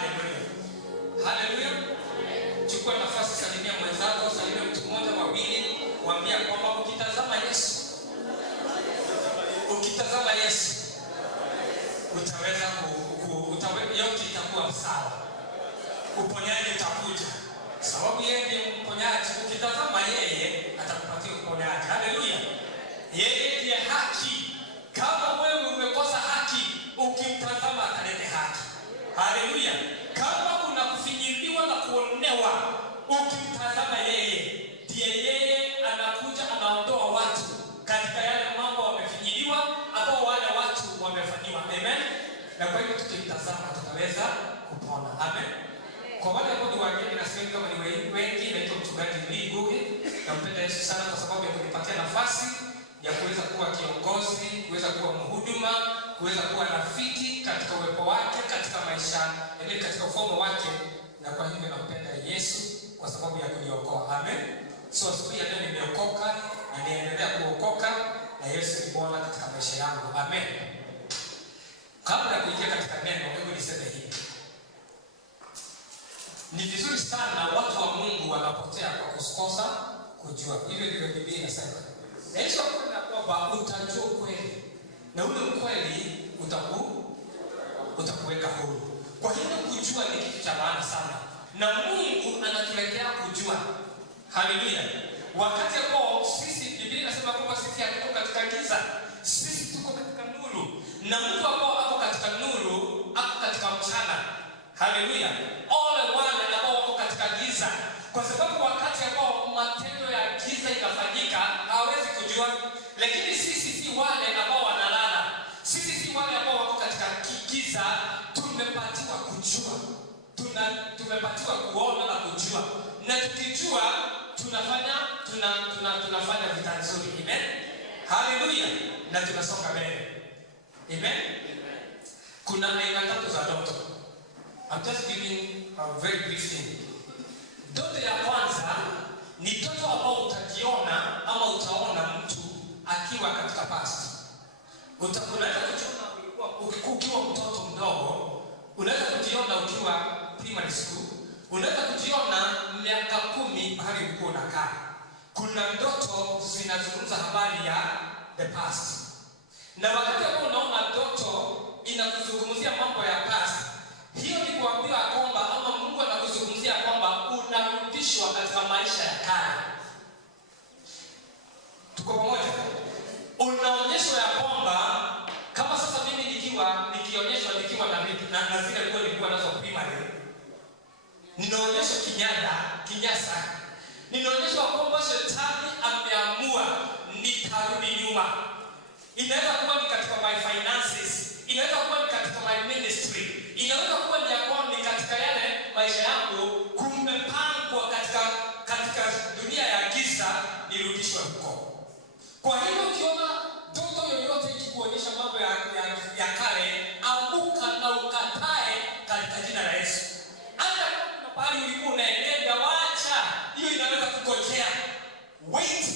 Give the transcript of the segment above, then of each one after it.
Haleluya. Haleluya. Chukua nafasi, salimia mwenzako, salimia mtu mmoja wawili, waambie kwamba ukitazama Yesu, utaweza yote itakuwa sawa. Uponyaji utakuja. Sababu yeye ndiye mponyaji. Ukitazama yeye atakupatia uponyaji. Haleluya. Yeye ndiye haki. Kama wewe umekosa haki, ukimtazama ataleta haki. Haleluya. Kama kuna kufinyiliwa na kuonewa, ukimtazama yeye, ndiye yeye anakuja anaondoa watu katika yale mambo wamefinyiliwa ambao wale watu wamefanyiwa. Amen. Na kwa hivyo tukimtazama tutaweza kupona. Amen. Kwa wale ambao ni wageni na sisi kama ni wengi, naitwa mchungaji Lee Ngugi. Nampenda Yesu sana kwa sababu ya kunipatia nafasi ya kuweza kuwa kiongozi, kuweza kuwa mhuduma, kuweza kuwa rafiki katika uwepo wake, katika maisha, yaani katika ufalme wake. Na kwa hivyo nampenda Yesu kwa sababu ya kuniokoa. Amen. So siku ya leo nimeokoka na niendelea kuokoka, na Yesu ni Bwana katika maisha yangu. Amen. Kabla ya kuingia katika neno, hebu niseme hivi. Ni vizuri sana watu wa Mungu wanapotea kwa kukosa kujua. Hivyo ndivyo Biblia inasema. Na Yesu anakuambia kwamba utajua ukweli, na ule ukweli utakuweka huru. Kwa hiyo kujua ni kitu cha maana sana. Na Mungu anatuletea kujua. Haleluya. Wakati ambao sisi, Biblia inasema kwamba sisi hatuko katika giza, sisi tuko katika nuru. Na mtu ambao ako katika nuru, ako katika mchana. Haleluya. Ole wale ambao wako katika giza, kwa sababu wakati ambao matendo ya giza inafanyika hawezi kujua. Lakini sisi si wale ambao wanalala, sisi si wale ambao wako katika giza. Tumepatiwa kujua, tumepatiwa kuona na kujua, na tukijua tunafanya vita nzuri. Amen. Haleluya. Na tunasonga mbele. Amen. Kuna aina tatu za ndoto. I'm just giving a very brief thing. Ndoto ya kwanza ni ndoto ambao utajiona ama utaona mtu akiwa katika past. Unaweza kujiona ukiwa mtoto mdogo, unaweza kujiona ukiwa primary school, unaweza kujiona miaka 10 mahali ulikuwa unakaa. Kuna ndoto zinazungumza habari ya the past. Na wakati ambao unaona ndoto inakuzungumzia mambo ya past, hiyo ni kuambiwa kwamba ama Mungu anakuzungumzia kwamba unarudishwa katika maisha ya kale. Tuko pamoja? Unaonyeshwa ya kwamba kama sasa mimi nikionyeshwa nikiwa na zile nguo nilikuwa nazo primary, ninaonyeshwa kinyasa, ninaonyeshwa kwamba shetani ameamua nitarudi nyuma. Inaweza kuwa ni katika my finances, inaweza kuwa ni katika my ministry, inaweza kuwa ni katika yale maisha yangu kumepangwa katika dunia ya giza nirudishwe huko. Kwa hiyo ukiona ndoto yoyote ikikuonyesha mambo ya kale, amuka na ukatae katika jina la Yesu. Hata kama pale ulikuwa unaenenda, wacha hiyo, inaweza kukojea. Wait,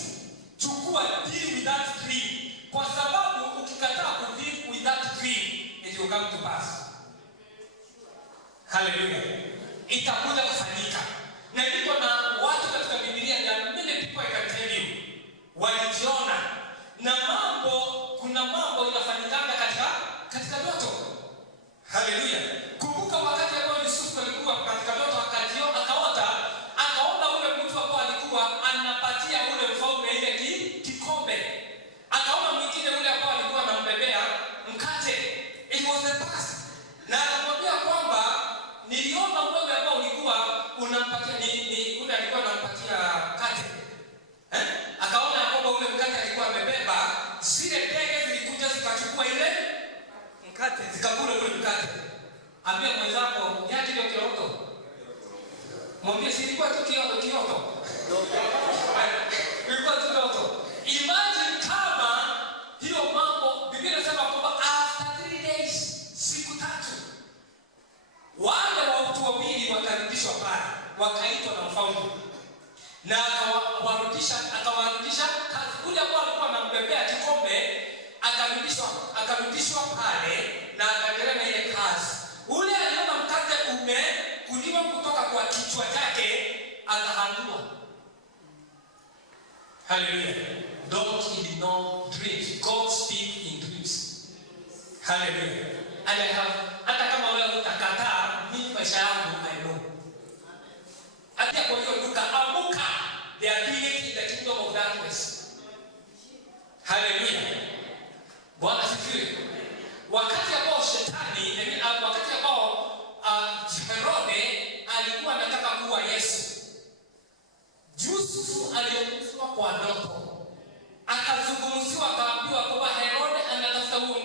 chukua, deal with that dream, kwa sababu ukikataa ku deal with that dream, it will come to pass. Hallelujah. Itakuja kufanyika. Na niko na watu katika Biblia, there are many people I can tell you walijiona na kuna mambo inafanyikanga katika ndoto. Hallelujah. Kumbuka wakati ambao Yusufu alikuwa katika ndoto, akaona ule mtu ambao alikuwa anapatia ule mfalme ile kikombe. Akaona mwingine ule ambao alikuwa anambebea mkate. It was the past. Na akamwambia kwamba niliona wewe ambao ulikuwa unampatia ni ule alikuwa anampatia mkate. Akaona kwamba ule mkate alikuwa amebeba, zile ndege zilikuja zikachukua ile mkate zikakula ule mkate. Ambia mwenzako, yaki ndio kioto. Mwambie si ilikuwa tu kioto. Ilikuwa tu kioto. Imagine kama hiyo mambo, Biblia inasema kwamba after 3 days, siku 3, wale watu wawili wakarudishwa pale, wakaitwa na mfalme. Na akawarudisha kazi. Ule ambao alikuwa anambebea kikombe akarudishwa pale na akaendelea na ile kazi. Ule aliona mkate Hallelujah. Don't ignore dreams. God speaks in dreams. Hallelujah. And I have, hata kama wewe utakataa, mimi maisha yangu I know. Hata kwa hiyo amuka, they are doing it in the kingdom of darkness. Hallelujah. Bwana sifiwe. Wakati ambao shetani, wakati ambao Herode alikuwa anataka kuwa Yesu, Yusufu aliyeonyeshwa kwa ndoto, akazungumziwa, akaambiwa kwamba Herode anatafuta huyo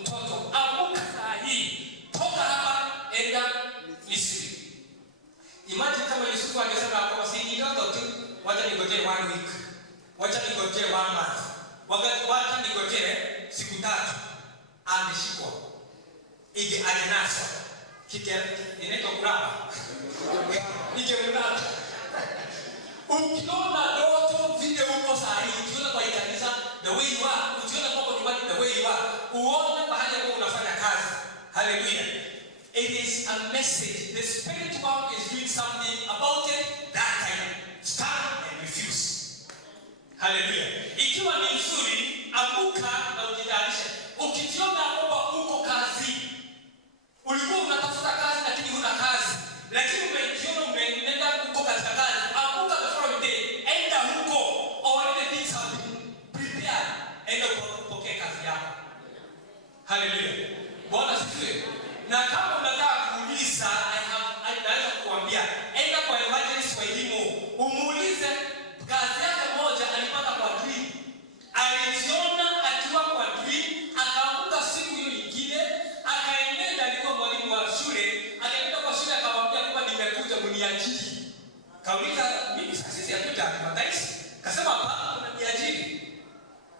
mtoto. Amuka saa hii, toka hapa, enda Misri. Imagine kama Yusufu angesema kwamba si ndoto tu, wacha ningojee 1 week, wacha ningojee 1 month, wacha ningojee siku 3, ameshikwa. Ije alinaswa. Inaitwa kuraba. Ije kuraba. Ukiona ndoto vile uko sahihi, ukiona kwa kanisa the way you are, ukiona kwa nyumbani the way you are, uone bahali ambapo unafanya kazi. Hallelujah. It is a message. The spirit world is doing something about it that time. Stand and refuse. Hallelujah. Ikiwa ni nzuri, amuka na ujitayarishe. Ukijiona kwamba uko kazi, ulikuwa unatafuta kazi lakini huna kazi, lakini umejiona umeenda uko katika kazi, amuka the following day, enda huko, already things have been prepared, enda upokee kazi yako. Hallelujah. Bwana sifiwe. Na kama unataka kuuliza, naweza kukuambia, enda kwa evangelist wa elimu, umuulize kazi yake moja alipata kwa dream. Alijiona akiwa kwa dream, akaamka siku hiyo nyingine, akaenda, alikuwa mwalimu wa shule, akaenda kwa shule akamwambia kwamba nimekuja mniajiri. Kauliza, mimi sisi hatuja advertise. Kasema hapa unaniajiri.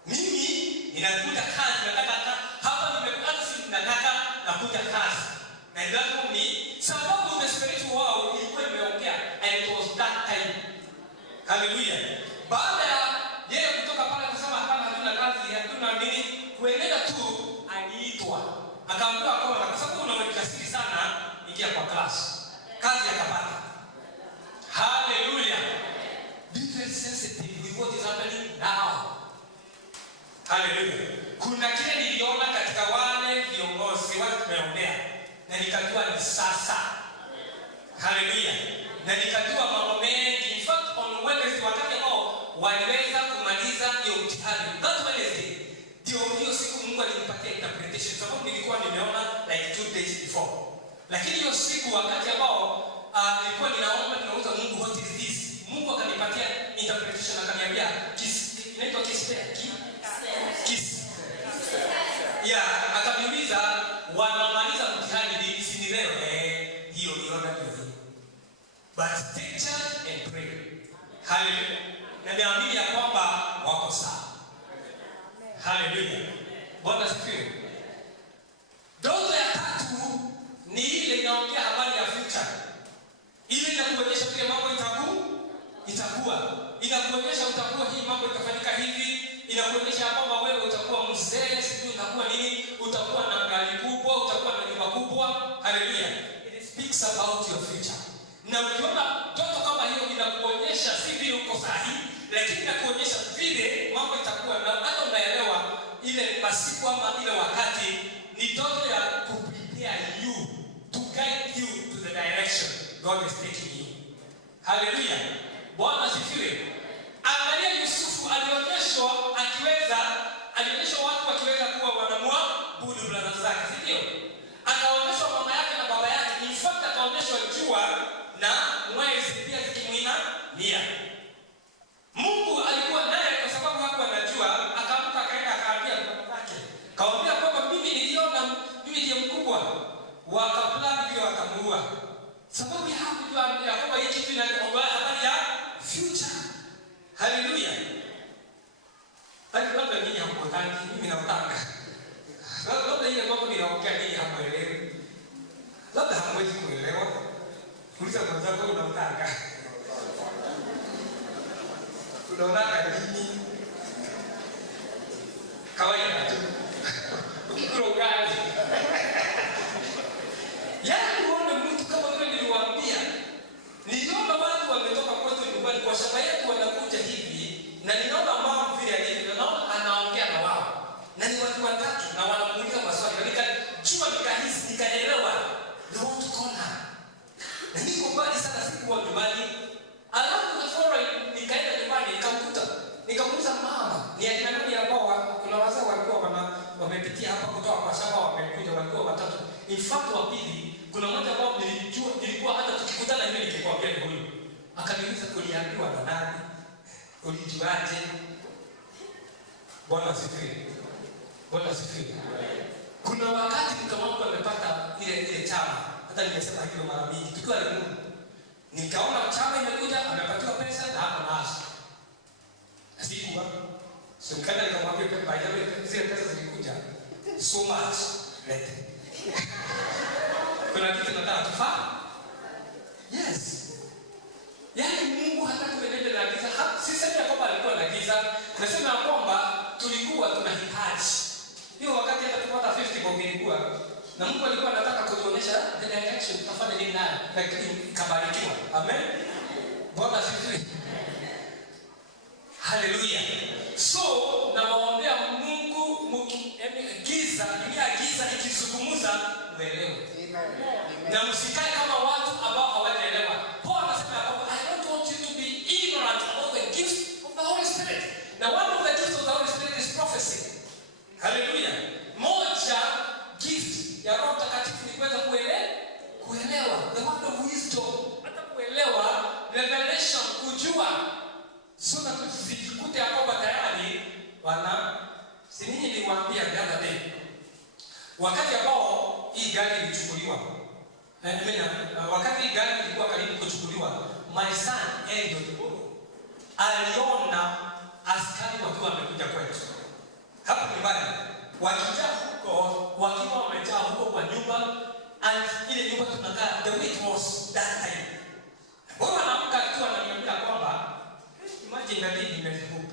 Mimi ninakuja kazi, nataka hapa nimekuja si nataka nakuja kazi. Na ndio ni sababu the spiritual world ilikuwa imeongea, and it was that time. Hallelujah. Baada ya yeye kutoka pale kusema hapana, hatuna kazi, hatuna nini, kuendelea tu, aliitwa. Akaambiwa kwamba kwa sababu unawekasiri sana, ingia kwa class. Kazi akapata. Hallelujah. Be very sensitive with what is happening now. Hallelujah. Kuna kile niliona katika wale viongozi wale tumeongea, na nikajua ni sasa. Hallelujah. Na nikajua mambo mengi. In fact, on Wednesday wakati ambao waliweza kumaliza hiyo mtihani, that Wednesday ndio hiyo siku Mungu alinipatia interpretation, sababu nilikuwa nimeona like 2 days before. Lakini hiyo siku wakati ambao nilikuwa ninauza Mungu, what is this? Mungu akanipatia interpretation, akaniambia inaitwa kiss. Yeah, akaniuliza wanamaliza mtihani ni si leo, hiyo iona hiyo. But take charge and pray. Hallelujah. Na niamini ya kwamba wako sawa. Hallelujah. Bwana sifiwe. Ndoto ya 3 ni ile inaongea habari ya future. Ile inakuonyesha vile mambo itakuwa. Inakuonyesha utakuwa hii mambo itafanyika hivi. Inakuonyesha kwamba wewe utakuwa mzee, sijui utakuwa nini, utakuwa na gari kubwa, utakuwa na nyumba kubwa. Hallelujah. It speaks about your future. Na ukiona ndoto kama hiyo inakuonyesha si vile uko sahihi, lakini inakuonyesha vile mambo itakuwa, na hata unaelewa ile masiku ama ile wakati, ni ndoto ya ku prepare you, to guide you to the direction God is taking you. Hallelujah. Bwana sifiwe. Angalia Yusufu alionyeshwa watu wakiweza kuwa wanamwabudu brother zake, si ndio? Akaonyeshwa mama yake na baba yake, in fact akaonyeshwa jua na mwezi pia zikimwina nia. Mungu alikuwa naye kwa sababu hakuwa anajua, akaamka akaenda akaambia baba yake. Kaambia kwamba mimi niliona mimi ndiye mkubwa. Wakaplan vile wakamuua. Sababu ya hakujua ya kwamba hii kitu inaongea habari ya future. Hallelujah. Hadi labda nini hapo ndani mimi nautaka. Labda ile mambo ninaongea nini hapo elewi. Labda hamwezi kuelewa. Kuuliza mwenzako unautaka. Unaona nini? Kawaida tu. Ukikula ugali. Yaani uone mtu kama vile niliwaambia. Niliona watu wametoka kwetu nyumbani kwa shamba yetu wanakuja hivi na Mfano wa pili, kuna mmoja ambao nilikuwa hata tukikutana hivi nikikwambia ni huyu. Akaniuliza uliambiwa na nani? Ulijuaje? Bwana asifiwe. Bwana asifiwe. Kuna wakati mke wangu amepata ile chama. Hata nimesema hivyo mara mingi. Tukiwa Lemuru. Nikaona chama imekuja, amepatiwa pesa na hapa nasi. Sikuwa. So nikaenda nikamwambia by the way zile pesa zilikuja. So much. Lete. Kuna kitu nataka tufanye? Yes. Yaani Mungu hata kuendelea na giza, sisemi kwamba alikuwa na giza, nasema kwamba tulikuwa tunahitaji. Hiyo wakati hata tupata 50 bob ilikuwa na Mungu alikuwa anataka kutuonyesha the direction tutafanya nini nayo, lakini ikabarikiwa. Amen. Bwana asifiwe. Hallelujah. So nawaombea Mungu giza, dunia giza ikizungumza uelewe. Amen. Na msikae kama watu ambao hawajaelewa. Paul anasema kwamba I don't want you to be ignorant about the gift of the Holy Spirit. Now one of the gifts of the Holy Spirit is prophecy. Hallelujah. Moja gift ya Roho Mtakatifu ni kuweza kuelewa the word of wisdom, hata kuelewa revelation, kujua, so that tusijikute hapo tayari si nini niliwaambia the other day. Wakati ambao hii gari ilichukuliwa, wakati hii gari ilikuwa karibu kuchukuliwa, my son Elliot aliona askari wakiwa wamekuja kwetu hapo nyumbani, wakijaa huko, wakiwa wamejaa huko kwa nyumba, and ile nyumba tunakaa, the way it was that time. Bwana anaamka akiwa ananiambia kwamba imagine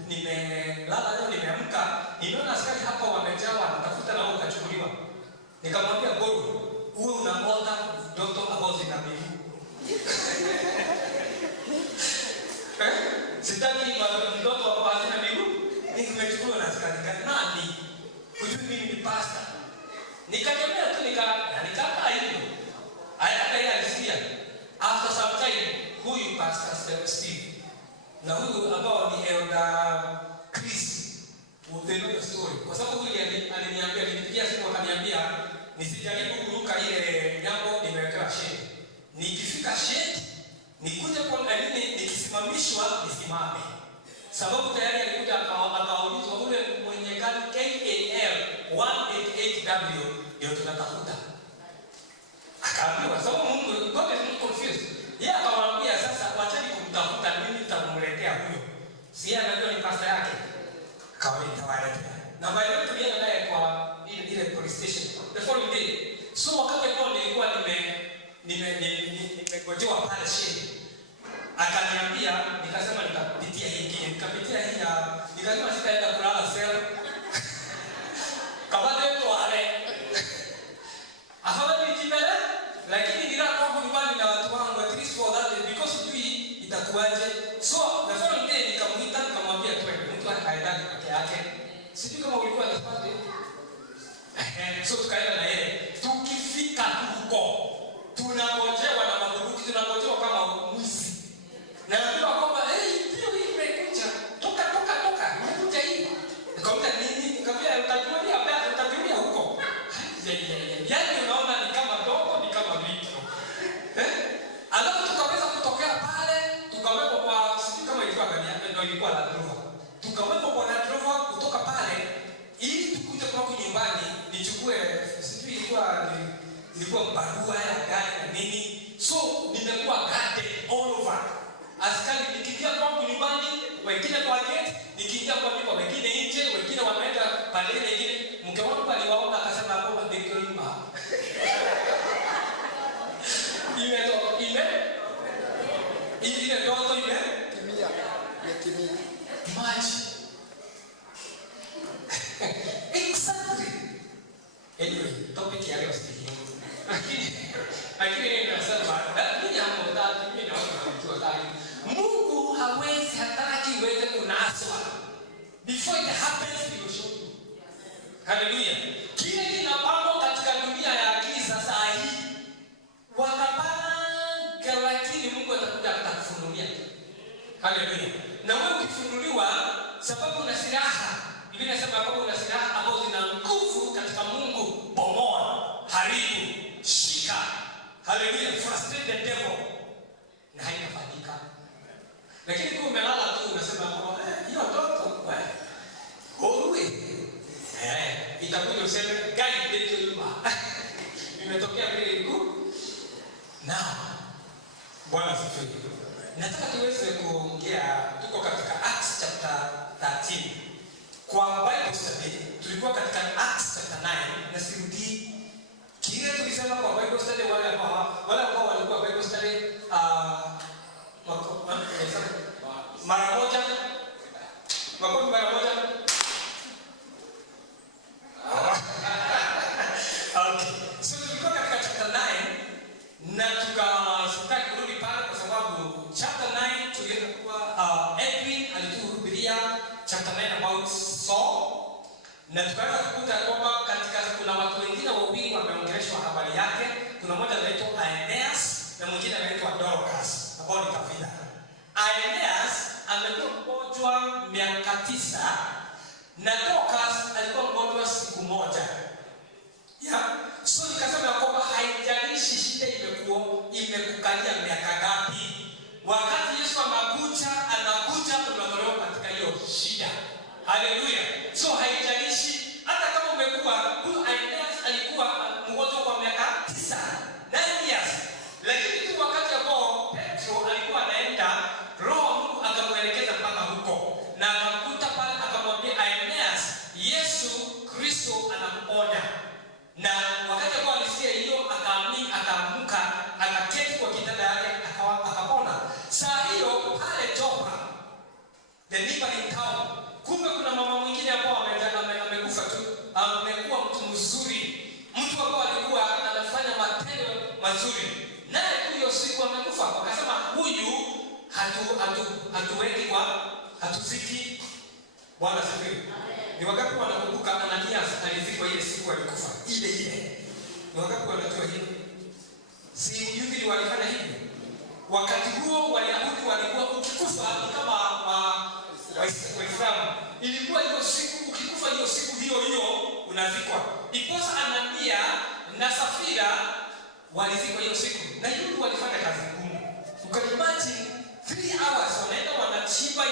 nimelala leo, nimeamka nimeona askari hapa wamejaa wanatafuta na wao kachukuliwa. Nikamwambia Goro, wewe unaota ndoto ambazo zina miguu. Sitaki ndoto ambazo zina miguu. Nimechukuliwa na askari nani? Kujua mimi ni pastor. Nikatembea tu nikakaa hivyo. Hata yeye alisikia. After some time, huyu pastor Steve na huyu ambao ni Elder Chris, they know the story. Kwa sababu huyu aliniambia, nilipigia simu akaniambia nisijaribu kuruka ile jambo nimewekewa shade. Nikifika shade, nikuje kwa nini nikisimamishwa nisimame. Sababu tayari alikuja akaulizwa ule mwenye gari KAL 188W ndio tunatafuta. Akaambiwa sababu Mungu God is not confused. Yeye akamwambia sasa wachani kumtafuta, mimi nitamletea huyo. Si yeye anajua ni pasta yake. Kawaida waletea. Na baadaye tulienda naye kwa ile police station the following day. So wakati ambao nilikuwa nimegojewa pale shule, akaniambia, nikasema nitapitia hii, nikapitia hii nikasema sitaenda kulala sel. Kabla yetu wale. Afadhali nijibele, lakini nilala kwa nyumbani na watu wangu at least for that day, because itakuwaje. So the following day nikamuita, nikamwambia twende. Mtu akaenda peke yake. Sijui kama ulikuwa unapata. So tukaenda na yeye. Tukifika huko, tunangojewa na madhubuti, tunangojewa kama mwizi. Na ndio kwamba ndio hii imekuja. Toka. Imekuja hii. Nikamwambia nini? Nikamwambia utajulia huko. Yaani unaona ni kama dogo, ni kama vitu. Alafu tukaweza kutokea pale, tukawekwa kwa sisi kama ilikuwa gani ndio ilikuwa la Rover. Tukawekwa kwa la Rover kutoka pale ili tukuje kwa nyumbani nichukue sisi ilikuwa barua ya gari na nini. So nimekuwa guarded all over. Askari nikiingia kwa nyumbani, wengine kwa gate, nikiingia kwa nyumba, wengine nje, wengine wameenda pale wengine. Mke wangu aliwaona akasema kwamba ndio nyumba. Ile ndoto ile kimia maji. Exactly. Anyway, topic ya leo sisi. Lakini ninasema mimi hapo ndani mimi naona mtu ndani. Mungu hawezi hataki wewe kunaswa. Before it happens he will show you. Hallelujah. Kile kinapangwa katika dunia ya giza saa hii. Watapanga, lakini Mungu atakuja kukufunulia. Hallelujah. Na wewe ukifunuliwa sababu una silaha. Biblia inasema kwamba una silaha ambazo zina nguvu katika Mungu. Bomoa, haribu, Hallelujah. Frustrate the devil. Na haitafanyika. Lakini kwa umelala tu unasema hiyo ndoto wewe. Itakuja useme gani ndio nyuma. Imetokea vile ilikuwa. Now, Bwana asifiwe. Nataka tuweze kuongea, tuko katika Acts chapter 13. Kwa Bible study tulikuwa katika Acts chapter 9 na sirudi kile tulisema kwa Bible study wale ambao walikuwa Bible study mara moja. Okay. So tulikuwa katika chapter 9 na tukasitaki kurudi pale kwa sababu chapter 9 tulienda kwa Edwin alituhubiria chapter 9 about Saul, na tukaanza kukuta kwamba katika kuna watu wengine wawili wameongeleshwa habari yake. Kuna mmoja anaitwa Aeneas na mwingine anaitwa Dorcas ambao ni kafida. Aeneas amekuwa mgonjwa miaka 9 na Dorcas alikuwa mgonjwa siku moja. So nikasema kwamba haijalishi shida imekukalia miaka ngapi. Wakati Yesu anakuja unatolewa katika hiyo shida. Haleluya. So haijalishi hata kama umekuwa huyu Aeneas alikuwa mgonjwa kwa miaka 9 years. Lakini tu wakati ambao Petro alikuwa anaenda, Roho Mungu akamuelekeza mpaka huko. Na akamkuta pale akamwambia Aeneas, Yesu Kristo anakuponya. Na wakati ambao alisikia hiyo akaamini, akaamka, akaketi kwa kitanda yake akapona. Saa hiyo pale Joppa, the neighboring town, kumbe kuna mama mwingine ambao amekufa tu, amekuwa mtu mzuri, mtu ambao alikuwa anafanya matendo mazuri. Naye huyo siku amekufa. Wakasema huyu hatuweki kwa hatuziki. Bwana asifiwe. Ni wakati wanakumbuka Ananias alizikwa ile siku alikufa. Ile. Ni wakati wanajua hiyo. Si Yuda walifanya hivyo. Wakati huo Wayahudi walikuwa ukikufa kama Waislamu. Ilikuwa hiyo siku ukikufa hiyo siku hiyo unazikwa. Iposa Anania na Safira walizikwa hiyo siku. Na Yuda walifanya kazi ngumu. Ukimagine 3 hours wanaenda wanachimba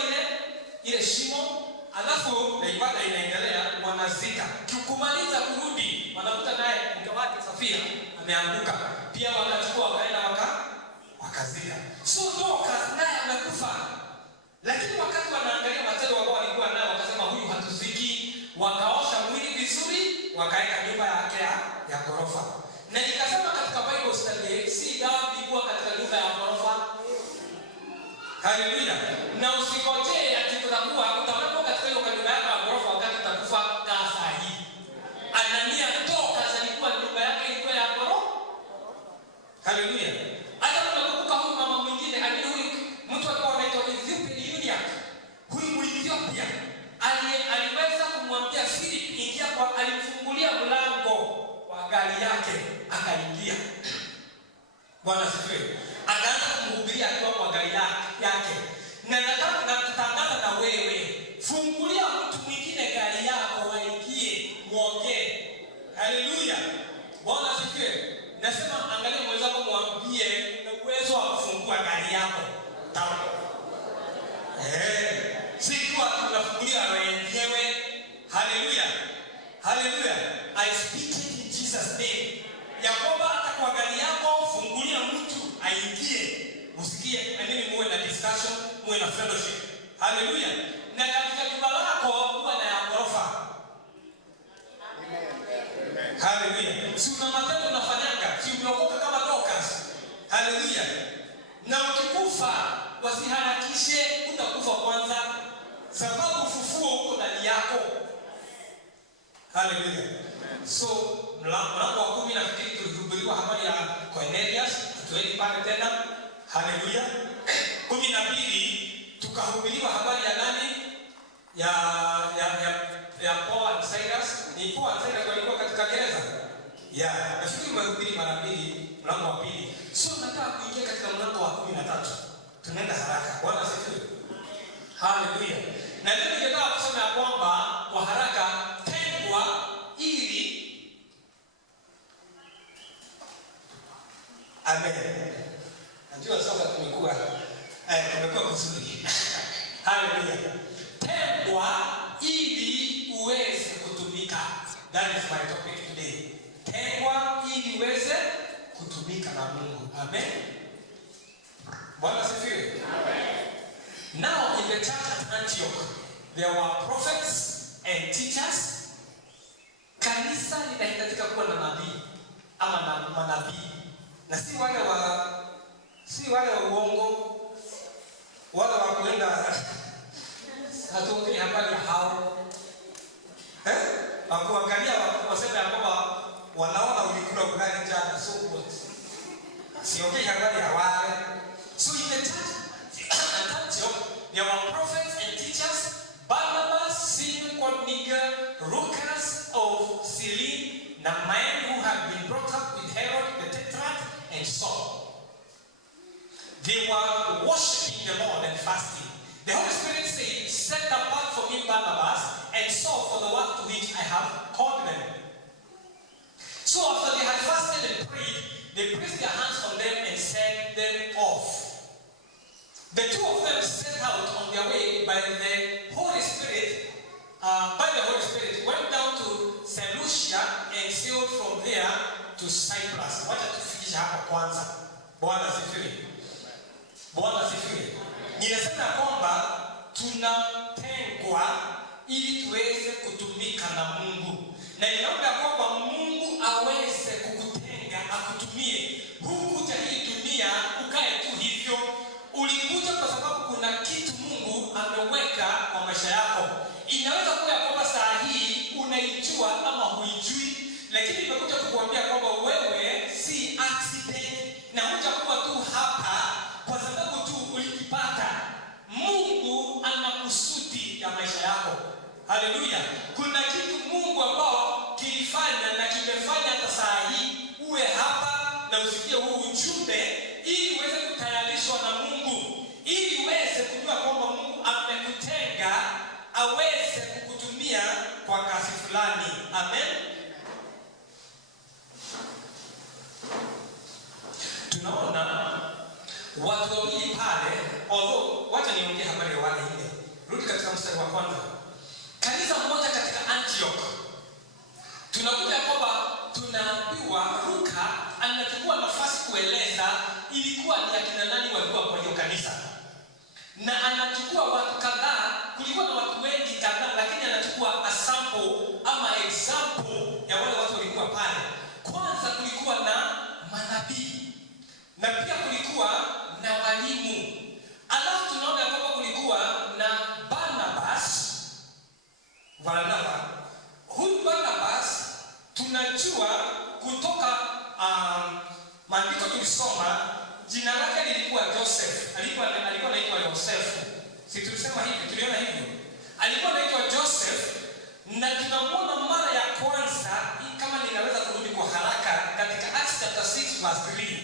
ile shimo. Alafu na ibada inaendelea, wanazika. Kumaliza kurudi, wanakuta naye mke wake Safira ameanguka. Pia wakachukua wakaenda wakazika. So Dorcas naye amekufa. Lakini wakati wanaangalia matendo ambao walikuwa nayo wakasema huyu hatuziki, wakaosha mwili vizuri, wakaeka nyumba yake ya ghorofa. Na nikasema katika Bible study, si dhambi kuwa katika nyumba ya ghorofa. Haleluya. Na usikojee ati kutakuwa utawepo katika hiyo nyumba yako ya ghorofa wakati utakufa kaa sahihi. Anania Dorcas alikuwa nyumba yake ilikuwa ya ghorofa. Haleluya. Hata tunakumbuka huyu mama mwingine huyu mtu alikuwa anaitwa Ethiopian. Huyu Ethiopia aliweza kumwambia Philip ingia kwa, alimfungulia mlango wa gari yake akaingia. Bwana asifiwe. Akaanza kumhubiria akiwa kwa gari yake. Na nataka kutangaza na wewe, fungulia mtu mwingine gari yako waingie, muongee. Haleluya. Bwana asifiwe. Nasema angalia mwenzako mwambie una uwezo wa kufungua gari yako. Si kwa tunafungulia wenyewe. Haleluya. Haleluya. I speak it in Jesus name. Ya kwamba hata kwa gari yako fungulia mtu aingie. Usikie nini, muwe na discussion, muwe na fellowship. Haleluya. Na katika nyumba lako kuwa na ya ghorofa. Amen. Haleluya. Si una matendo unafanyanga, si umeokoka kama Dorcas. Haleluya. Na ukikufa wasiharakishe, utakufa kwanza, sababu ufufuo uko ndani yako. Haleluya. So mlango wa 10 nafikiri tulihubiriwa habari ya Cornelius, tuweni pale tena. Haleluya. 12 tukahubiriwa habari ya nani? Ya Paul and Silas. Ni Paul and Silas walikuwa katika gereza. Nafikiri tumehubiri mara 2 mlango wa 2. So nataka kuingia katika mlango wa 13. Tunaenda haraka. Bwana asifiwe. Haleluya. Na leo ningetaka kusema kwamba kwa haraka ili Amen. Najua sasa tumekuwa kuzuri. Haleluya. Tengwa ili uweze kutumika. That is my topic today. Tengwa ili uweze kutumika na Mungu. Amen. Bwana asifiwe. Amen. Now in the church at Antioch, there were prophets and teachers. Kanisa linahitajika kuwa na nabii ama na manabii. Na si wale wa uongo, wale wa kuenda hatuongei habari hao. Wakuangalia wasema ya kwamba wanaona ulikula ugali jana, so what? Siongei habari ya wale. So in the church at Antioch, there were prophets and teachers. Barnabas, Simeon called Niger, Lucas of Cyrene, the men who had been brought up with Herod the Tetrarch, and Saul. They were worshiping the Lord and fasting. The Holy Spirit said, set apart for me Barnabas and Saul for the work to which I have called them. So after they had fasted and prayed, they placed their hands on them and sent them off. The two of them set out on their way by the Holy Spirit, went down to Seleucia and sailed from there to Cyprus. Wacha tufikisha hapa kwanza. Bwana asifiwe. Bwana asifiwe. Ninasema kwamba tunatengwa ili tuweze kutumika na Mungu. Na ninaomba kwamba Mungu aweze kukutenga, akutumie. Hukuja hii dunia ukae tu hivyo. Ulikuja kwa sababu kuna kitu Mungu ameweka kwa maisha yako. Inaweza kuwa kwamba saa hii unaijua ama huijui, lakini nimekuja kukuambia kwamba wewe si accident na hutakuwa tu hapa kwa sababu tu ulikipata. Mungu ana kusudi ya maisha yako. Haleluya. Kuna kitu Mungu ambao kilifanya na kimefanya hata saa hii uwe hapa na usikie huu ujumbe ili uweze kutayarishwa na Mungu, ili uweze kujua kwamba Mungu amekutenga aweze kukutumia kwa kazi fulani. Amen. Tunaona watu wawili pale, although wacha niongee habari ya wale ile. Rudi katika mstari wa kwanza. Kanisa moja katika Antioch. Tunakuja kwamba tunaambiwa Luka anachukua nafasi kueleza ilikuwa ni akina nani walikuwa kwa hiyo kanisa. Na anachukua watu kadhaa, kulikuwa na watu wengi kadhaa, lakini anachukua a sample ama example ya wale watu walikuwa pale. Kwanza kulikuwa na manabii. Na pia kulikuwa na walimu. Alafu tunaona kwamba kulikuwa na Barnabas. Huyu Barnabas tunajua kutoka maandiko tulisoma jina lake lilikuwa Joseph. Alikuwa anaitwa Joseph. Si tulisema hivi, tuliona hivi. Alikuwa anaitwa Joseph na tunamwona mara ya kwanza, kama ninaweza kurudi kwa haraka katika Acts chapter 6 verse 3.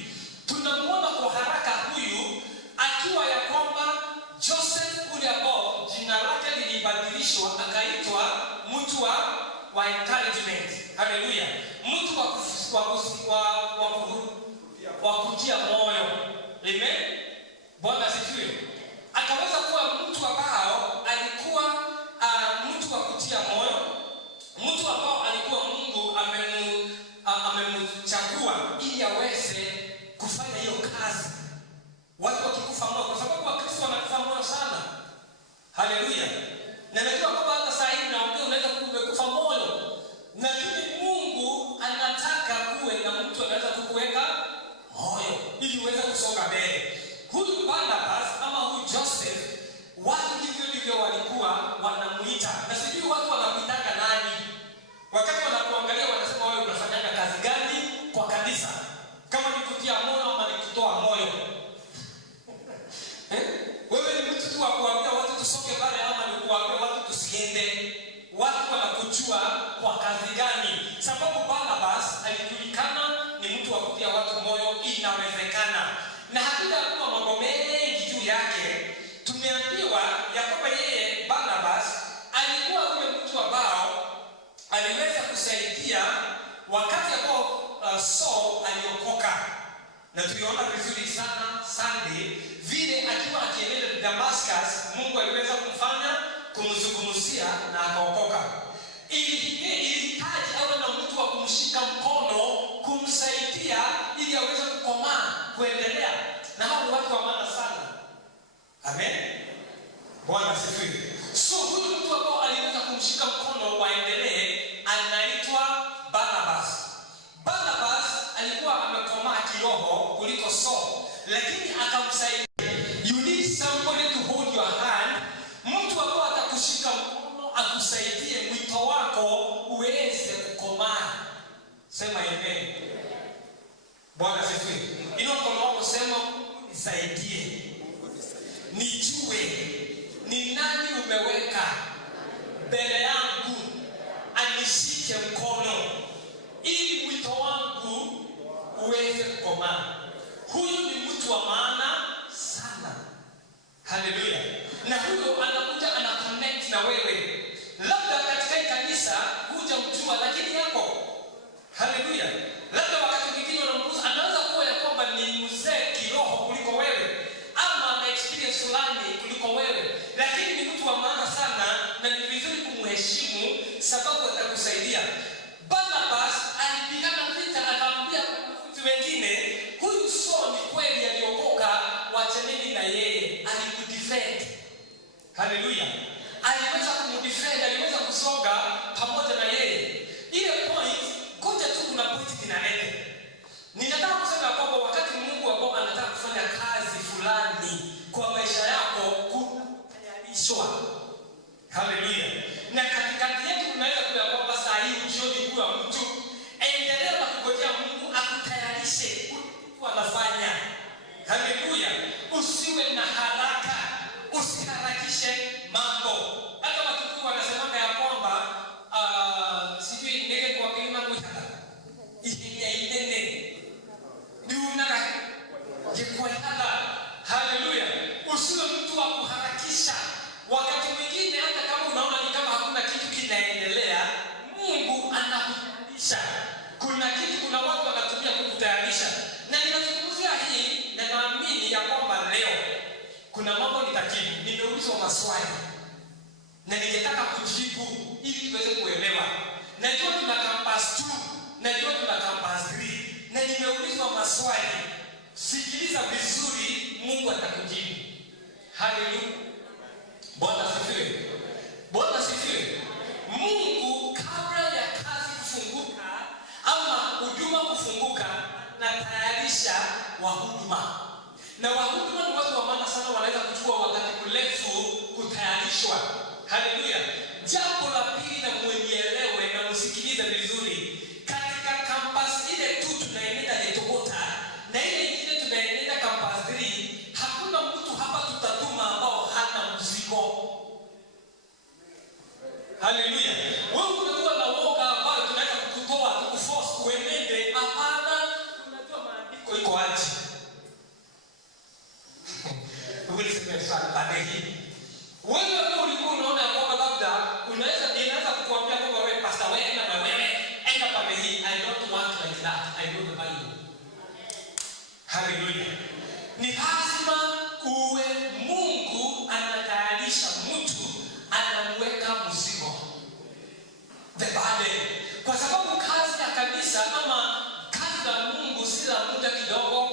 Tunamwona kwa haraka huyu akiwa ya kwamba Joseph ule ambao jina lake lilibadilishwa akaitwa mtu wa encouragement. Haleluya. Mtu wa kutia moyo. Amen. Bwana asifiwe. Akaweza kuwa mtu ambao alikuwa mtu wa kutia moyo, mtu ambao alikuwa Mungu amemchagua ili aweze kufanya hiyo kazi. Watu wakikufa moyo, kwa sababu Wakristo wanakufa moyo sana. Haleluya. Na najua kwamba hata saa hii naongea unaweza kufa moyo. Lakini Mungu anataka kuwe na mtu anaweza kukuweka moyo ili uweze kusonga mbele. Huyu Barnabas ama huyu Joseph, watu ndivyo walikuwa wanamuita. Na sijui watu wanakuitaka nani. Wakati wanakuangalia wanasema wewe unafanya kazi gani kwa kanisa? Kama ni kutia moyo ama ni kutoa moyo. Wewe ni mtu tu wa kuambia watu tusoke pale ama ni kuambia watu tusiende? Watu wanakujua kwa kazi gani? Sababu Barnabas alijulikana ni mtu wa kutia watu moyo, inawezekana. Na hakuna mambo mengi juu yake. Tumeambiwa ya kwamba yeye Barnabas alikuwa yule mtu ambao aliweza kusaidia wakati ambao Saul aliokoka. Na tuliona vizuri sana Sunday vile akiwa akiendelea Damascus, Mungu aliweza kumzungumzia na akaokoka. Ilihitaji awe na mtu wa kumshika mkono, kumsaidia ili aweze kukomaa, kuendelea. Na hao ni watu wa maana sana. Amen. Bwana asifiwe. So huyu mtu ambao aliweza kumshika mkono waendelee anaitwa Barnabas. Barnabas alikuwa amekomaa kiroho kuliko Saul, lakini akamsaidia. You need somebody to hold your hand. Mtu ambao atakushika mkono akusaidie mwito wako uweze kukomaa. Sema amen. Bwana asifiwe. Ino mkono wako sema nisaidie. Nijue ni nani umeweka mbele yangu anishike mkono ili mwito wangu uweze kukomaa. Huyu ni mtu wa maana sana. Haleluya. Na huyo anakuja ana connect na wewe. Labda katika kanisa huja mjua lakini yako. Haleluya. Labda wakati mwingine unamkuza anaanza kuwa ya kwamba ni mzee kiroho kuliko wewe ama ana experience fulani kuliko wewe, lakini ni mtu wa maana sana na ni vizuri kumheshimu sababu atakusaidia. Barnabas alipigana vita, akamwambia watu wengine huyu Saul ni kweli aliokoka, wachaneni na yeye, alikudefend. Haleluya. Aliweza kumdefend, aliweza kusoga pamoja na yeye. Ile point ngoja tu kuna point inaleta. Ninataka kusema kwamba wakati Mungu ambao anataka kufanya kazi fulani kwa maisha yako kutayarishwa. Haleluya. Na katikati yetu unaweza kuwa kwamba saa hii jioni kwa mtu endelea na kungojea Mungu akutayarishe kwa anafanya. Haleluya. Usiwe na haraka, usiharakishe mambo. Hata watu wanasema ya kwamba sijui nige kwa kilima kuitaka ihinene niunaka jikwaitaka. Haleluya. Usiwe mtu wa kuharakisha. Wakati mwingine hata kama unaona ni kama hakuna kitu kinaendelea, Mungu anakutayarisha. Kuna watu wanatumia kukutayarisha. Na ninazungumzia hii na naamini ya kwamba leo kuna mambo nitajibu. Nimeulizwa maswali na ningetaka kujibu ili tuweze kuelewa. Najua tuna campus 2, najua tuna campus 3 na nimeulizwa maswali. Sikiliza vizuri, Mungu atakujibu. Haleluya. Bwana asifiwe. Bwana asifiwe. Mungu kabla ya kazi kufunguka ama huduma kufunguka na tayarisha wahuduma. Na wahuduma ni watu wa maana sana, wanaweza kuchukua wakati mrefu kutayarishwa. Haleluya. Jambo la pili na muelewe na msikilize vizuri. Katika campus ile tu tunaenenda Letogota na ile ingine tunaenenda campus 3, hakuna mtu hapa tutatuma ambao hana mzigo. Haleluya. Wewe unakuwa na woga ambao tunaweza kukutoa kukuforce uenende. Hapana, tunajua maandiko iko aje. Wewe sema sana baada hii. Wewe ndio ulikuwa unaona kwamba labda inaweza kukuambia kwamba wewe pastor wewe na wewe enda pale hii. I don't want like that. I know the Bible. Haleluya. Ni lazima uwe Mungu anatayarisha mtu, anamweka mzigo. The burden. Kwa sababu kazi ya kanisa ama kazi ya Mungu si la muda kidogo.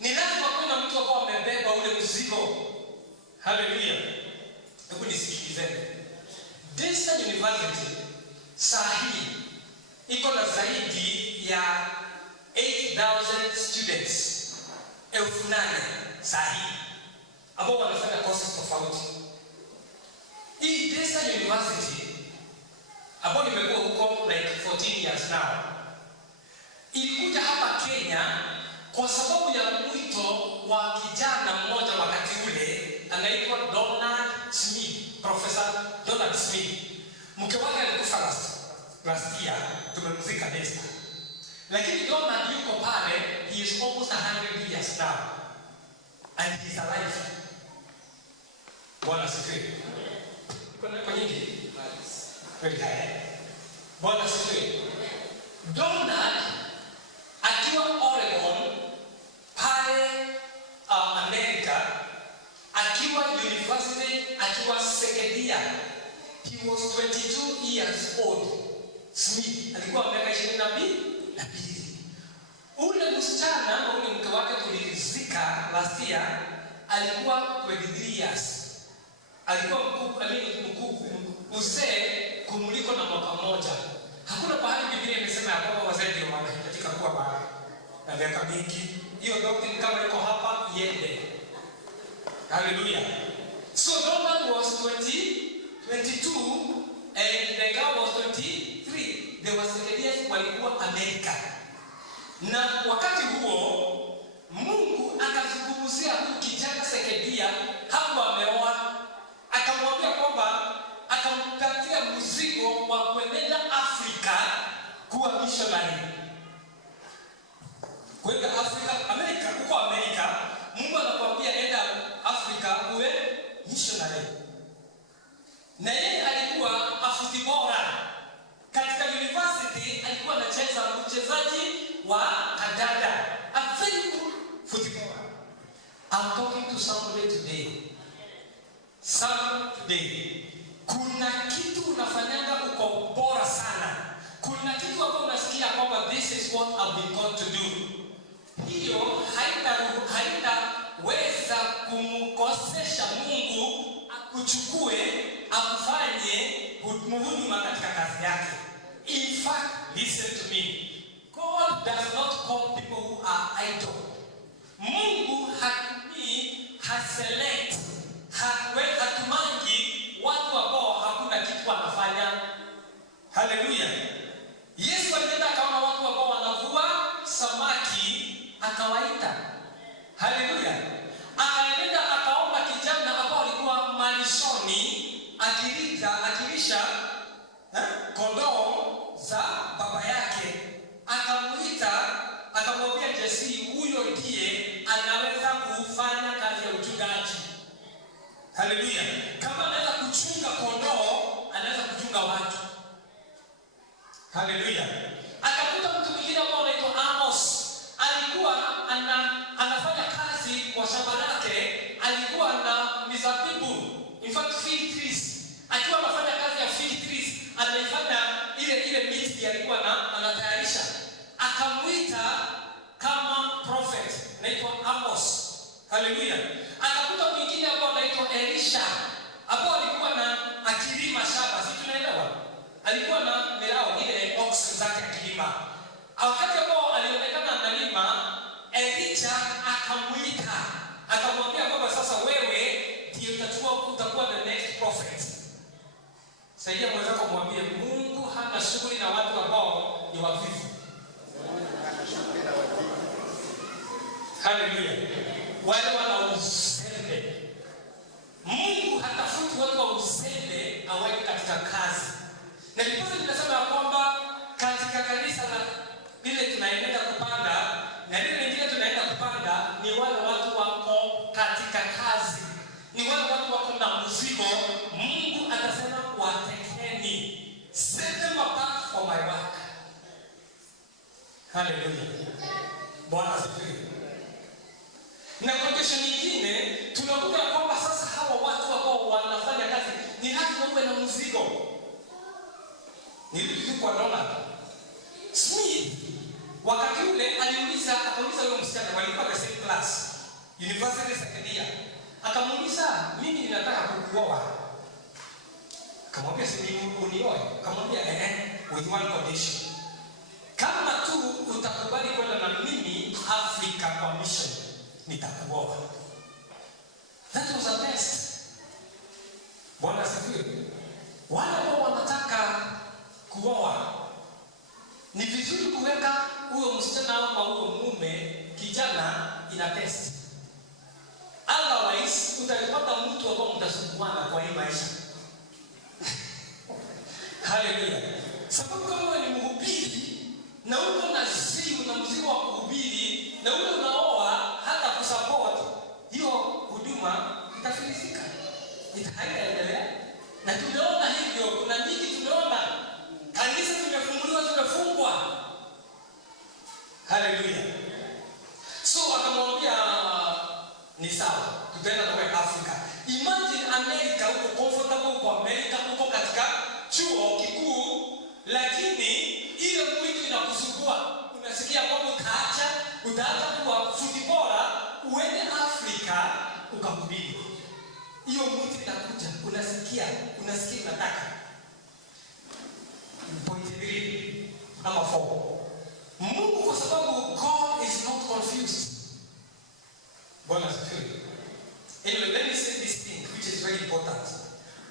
Ni lazima kuwe na mtu ambao amebeba ule mzigo. Haleluya. Hebu nisikilizeni. Daystar University saa hii iko na zaidi ya 8,000 students. 8,000 saa hii ambao wanafanya courses tofauti. Hii Daystar University ambao nimekuwa huko like 14 years now, ilikuja hapa Kenya kwa sababu ya mwito wa kijana mmoja wakati ule anaitwa Donald Smith, Professor Donald Smith. Mke wake alikufa last year, tumemzika Daystar. Lakini Donald yuko pale, he is almost 100 years now and he is alive. Bwana asifiwe. Kwa nyingi? Kweli haya. Bwana asifiwe. Donald akiwa Oregon years old. Smith alikuwa miaka 22. Ule msichana ama ule mke wake tulizika last year alikuwa 23 years. Alikuwa mkuu uzee kumuliko na mwaka mmoja. Hakuna pahali Biblia imesema ya kwamba wazee ndio wanahitajika kuwa na miaka mingi. Hiyo doctrine kama iko hapa iende. Hallelujah. So Donald was 22 and the girl was 23. They were second walikuwa Amerika. Na wakati huo Mungu akazungumzia huyu kijana Sekedia hapo ameoa, akamwambia kwamba akampatia mzigo wa kwenda Afrika kuwa missionary. Kwenda Afrika, Amerika, huko Amerika, Mungu anakuambia enda Afrika uwe missionary. Na yeye alikuwa afuti bora. Katika university alikuwa anacheza mchezaji wa kandanda. A very good footballer. I'm talking to somebody today. Kuna kitu unafanyanga uko bora sana. Kuna kitu hapo unasikia kwamba this is what I've been called to do. Hiyo haitaweza kumkosesha Mungu akuchukue akufanye huduma katika kazi yake. In fact, listen to me. God does not call people who are idle. Mungu haselect, hatumangi watu ambao hakuna kitu wanafanya. Hallelujah. Yesu alienda akaona watu ambao wanavua samaki akawaita. Hallelujah. Akaenda akaomba kijana ambao alikuwa malishoni akilisha kondoo za baba yake. Akamuita, akamwambia Jesse, huyo ndiye anaweza kufanya kazi ya uchungaji. Hallelujah. Kama anaweza kuchunga kondoo, anaweza kuchunga watu. Hallelujah. Akakuta mtu mwingine ambaye anaitwa Amos. Alikuwa anafanya kazi kwa shamba lake, alikuwa na mizabibu, in fact fig trees. Akiwa anafanya kazi ya fig trees, anaifanya ile miti alikuwa anatayarisha. Akamuita kama prophet, anaitwa Amos. Hallelujah. Akakuta mwingine ambaye anaitwa Elisha, ambaye alikuwa akilima shamba, si tunaelewa? Alikuwa na milao ile oxen zake akilima. Wakati ambao alionekana analima, Elisha akamuita, akamwambia kwamba sasa wewe ndio utakuwa the next prophet. Saidia mwenzako mwambie Mungu hana shughuli na watu ambao ni wavivu. Hallelujah. Wale wana uzembe. Mungu hatafuti watu wa uzembe aweke katika kazi. Na ndipo tunasema kwamba katika kanisa lile tunaenda kupanda na lile lingine tunaenda kupanda ni wale watu wako katika kazi. Ni wale watu wako na mzigo. Mungu atasema watekeni. Set them apart for my work. Hallelujah. Bwana asifiwe. Na condition nyingine tunakuta kwamba sasa hawa watu ambao wanafanya kazi ni lazima wawe na mzigo. Nilikuwa Donald Smith wakati ule akauliza yule msichana walikuwa the same class university second year. Akamuuliza, mimi ninataka kukuoa. Akamwambia, si unioe? Akamwambia, with one condition. Kama tu utakubali kwenda na mimi Afrika kwa mission, nitakuoa. That was a test. Bwana asifiwe. Wale ambao wanataka kuoa, ni vizuri kuweka huyo msichana au huyo mume kijana ina test. Otherwise utapata mtu ambao mtasumbuana kwa hii maisha. Hallelujah. Sababu kama wewe ni mhubiri na uko na zimu na mzigo wa kuhubiri na wewe unaoa hata kusupport hiyo huduma, itafilisika. Itaendelea. Na tumeona hivyo, kuna nyingi tumeona. Kanisa tumefunguliwa, tumefungwa. Hallelujah. So akamwambia ni sawa, tutaenda na wewe Afrika. Imagine America, uko comfortable kwa America, uko katika chuo kikuu utasikia kwamba utaanza kuwa footballer uende Afrika ukahubiri. Hiyo mwito inakuja, unasikia unataka. Point 3 ama 4. Mungu kwa sababu God is not confused. Bwana asifiwe. Anyway, let me say this thing which is very important.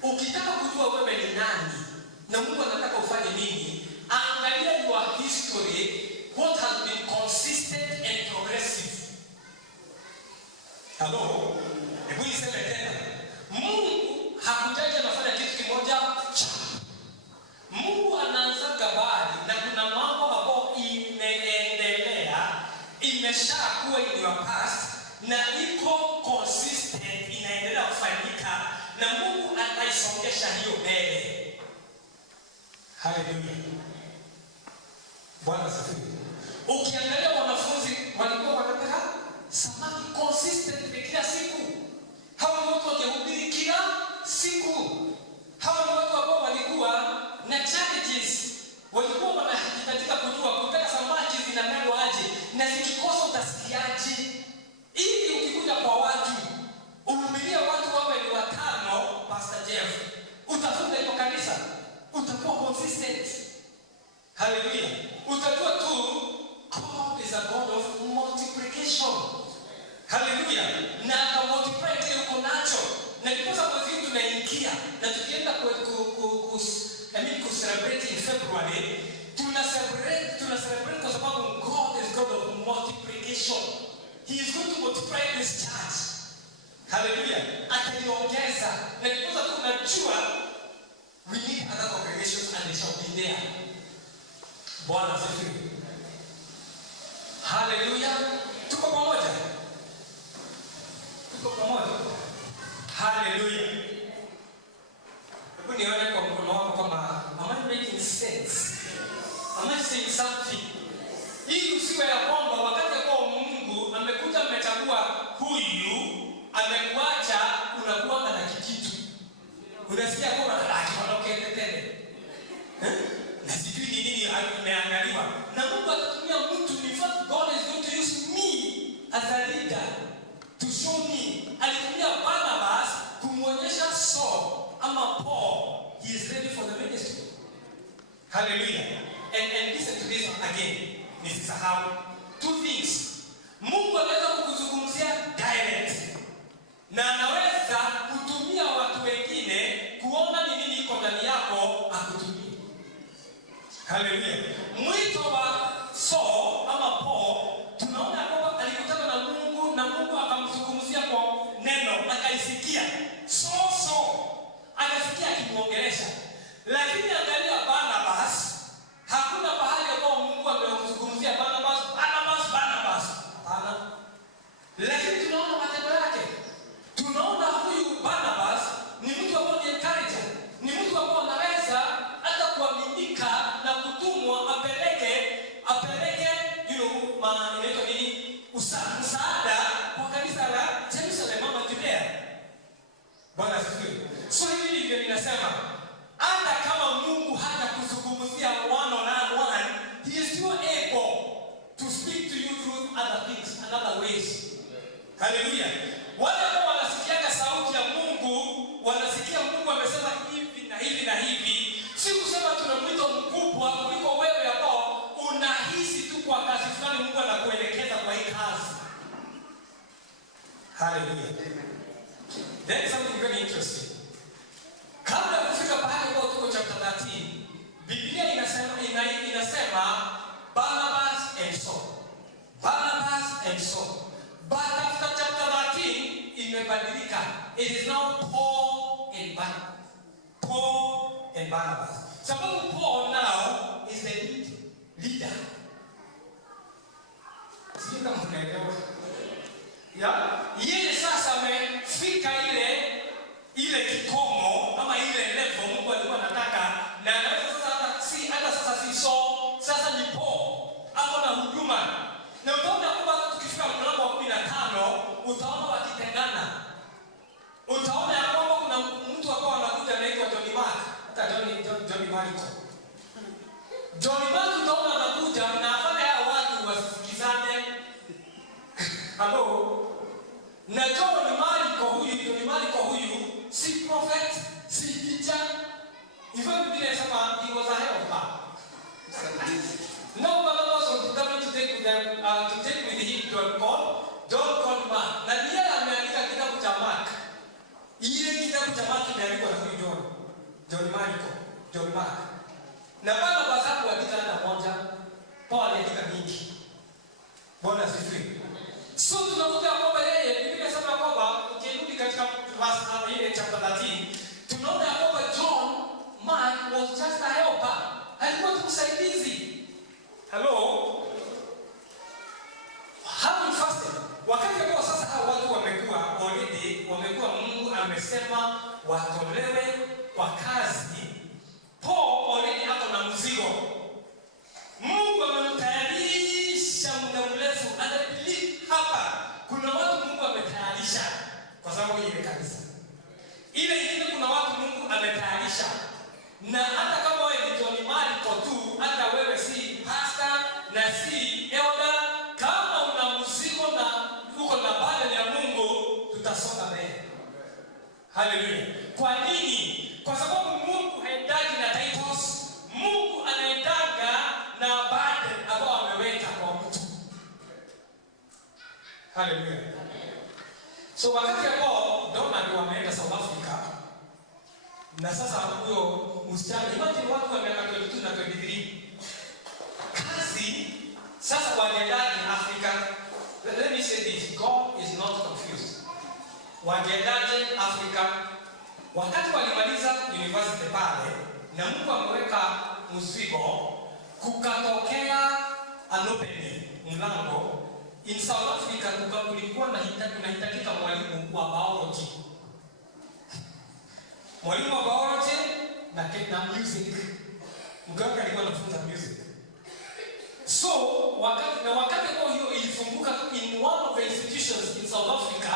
Ukitaka kujua wewe ni nani na Mungu anataka ufanye nini, angalia your history, what has been consistent and progressive. Hello? Hebu niseme tena. Mungu hakujaja anafanya kitu kimoja cha. Mungu anaanza gabari na kuna mambo ambayo imeendelea, imeshakuwa in your past na iko consistent, inaendelea kufanyika na Mungu ataisongesha hiyo mbele. Hallelujah. Bwana asifiwe. Ukiangalia wanafunzi walikuwa wanataka samaki consistent kila siku. Hawa ni watu wakihubiri kila siku. Hawa ni watu ambao walikuwa na challenges. Walikuwa wanahitajika kujua kutaka samaki zinapendwa aje na zikikosa utasikiaje. Ili ukikuja kwa watu, uhubiria watu wawe ni 5, Pastor Jeff, utafunga hiyo kanisa, utakuwa consistent. Hallelujah. Utajua tu God is a God of multiplication. Hallelujah. Na multiply kile uko nacho. Na ndipo sababu hivi tunaingia na tukienda ku celebrate in February, tuna celebrate kwa sababu God is God of multiplication. He is going to multiply this church. Hallelujah. Ataiongeza. Na ndipo sababu tunajua we need other congregations and they shall be there. Bwana asifiwe. Hallelujah. Tuko pamoja. Hallelujah. Hebu nione kwa mkono wako kama am I making sense? Am I saying something? Hii usiwe ya kwamba wakati kwa Mungu amekuja amechagua huyu, amekuacha unakuwa na kikitu. Unasikia kwamba anaokea tena. Na sijui ni nini imeangaliwa. Na Mungu atatumia mtu, in fact God is going to use me as a leader to show me. Alitumia Barnabas kumuonyesha Saul ama Paul he is ready for the ministry. Hallelujah. And listen to this again. Nisisahau 2 things. Mungu anaweza kukuzungumzia direct na anaweza kutumia watu wengine kuona ni nini iko ndani yako akutumie. Hallelujah. Mwito wa Saul ama Paul tunaona kwamba alikutana na Mungu na Mungu akamzungumzia kwa neno akaisikia. So akasikia akimuongelesha. Lakini angalia Barnabas, hakuna pahali ambapo Mungu amemzungumzia Barnabas. Hapana. Lakini tunaona matendo yake. Tunaona huyu Barnabas ni mtu ambaye ni encourager. Ni mtu ambaye anaweza hata kuaminika na kutumwa apeleke inaitwa nini? Msaada kwa kanisa la Jerusalem ama Judea. Bwana asifiwe. So hivi ndivyo ninasema, hata kama Mungu hata kuzungumzia one on one, he is still able to speak to you through other things and other ways. Hallelujah. Wale ambao wanasikia sauti ya Mungu, wanasikia Mungu amesema hivi na hivi na hivi. Si kusema tuna mwito mkubwa kuliko wewe ambao unahisi tu kwa kazi fulani Mungu anakuelekeza kwa hii kazi. Hallelujah. There is something very interesting. Kabla ya kufika pale kwa tuko chapter 13, Biblia inasema Barnabas and Saul. But after chapter 13 imebadilika. It is now Paul and Barnabas. Sababu Paul now is the leader. Sio kama unaelewa. Yeye sasa amefika ile kikomo ama ile level Mungu alikuwa anataka, na anaweza sasa si Saul, sasa ni Paul. Hapo na huduma. Na utaona kwamba tukifika mlango wa 15 utaona wakitengana. Utaona ya kwamba kuna mtu ambao anakuja anaitwa John Mark. Hata John Mark utaona anakuja na afanya hao watu Na John Marko huyu si prophet, si teacher. Even Biblia inasema he was a helper. No one was determined to take with him John called Mark. Na ndiye ameandika kitabu cha Mark. Ile kitabu cha Mark kimeandikwa na huyu John Mark. Na bado basabu andika na moja, Paul aliandika mingi. Bwana asifiwe. So tunakuta kwamba yeye Biblia inasema kwamba ukirudi katika verse ile chapter 13, tunaona kwamba John Mark was just a helper. Alikuwa tu msaidizi. Hello. Having fasted. Wakati ambao sasa hao watu wamekuwa Mungu amesema watolewe kwa kazi. Paul already hapo na mzigo. Mungu amemtayarisha muda mrefu. And I believe hapa kuna watu Mungu ametayarisha kwa sababu ile kanisa. Ile ingine kuna watu Mungu ametayarisha. Na hata kama wewe ni John Marko tu, hata wewe si pastor na si elder, kama una mzigo na uko na baada ya Mungu, tutasonga mbele. Haleluya. Kwa nini? Kwa sababu Mungu haendagi na titles. Mungu anaendaga na baada ambao ameweka kwa mtu. Haleluya. So wakati ambao Donald wameenda South Africa, na sasa huyo msichana, imagine watu wa miaka 22 na 23. Kazi sasa wanaendaje Afrika? Let me say this, God is not confused. Wanaendaje Afrika? Wakati walimaliza university pale, na Mungu ameweka mzigo, kukatokea an opening, mlango. In South Africa kulikuwa kunahitajika mwalimu wa biology. Mwalimu wa biology na music. Mganga alikuwa anafunza music. So, wakati kwa hiyo ilifunguka in one of the institutions in South Africa,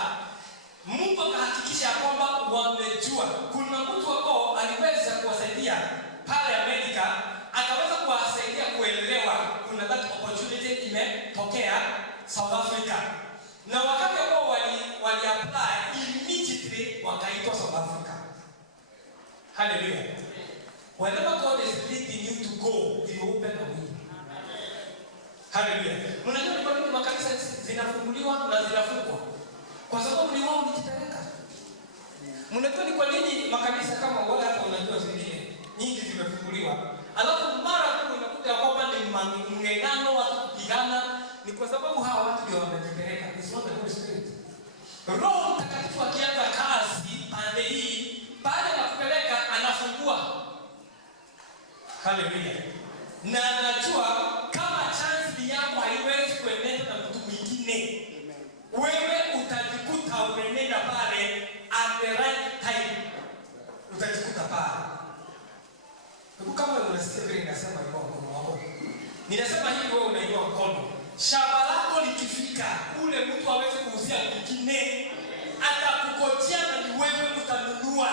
Mungu akahakikisha kwamba wamejua. Kuna mtu wako aliweza kuwasaidia pale Amerika, akaweza kuwasaidia kuelewa kuna that opportunity imetokea South Africa. Na wakati ambao wali apply, immediately wakaitwa South Africa. Hallelujah. Whenever God is leading you to go, He will open a way. Hallelujah. Unajua ni kwa nini makanisa zinafunguliwa na zinafungwa? Kwa sababu ni wao mjipeleka. Mnajua ni kwa nini makanisa kama wale hapa unajua zingine nyingi zimefunguliwa. Alafu mara tu unakuta kwamba ni mng'eng'ano watu kupigana, ni kwa sababu hawa watu ndio wamejipeleka. It's not the Holy Spirit. Roho Mtakatifu akianza kazi pande hii, baada ya kupeleka anafungua. Hallelujah. Na anajua kama chance yako haiwezi kuenenda na mtu mwingine, wewe utajikuta unaenda pale at the right time. Utajikuta pale. Kama unasikia vile ninasema hivyo mkono wako. Ninasema hivi wewe unainua mkono. Shamba lako likifika, ule mtu aweze kuuzia mwingine, atakukojea na ni wewe utanunua.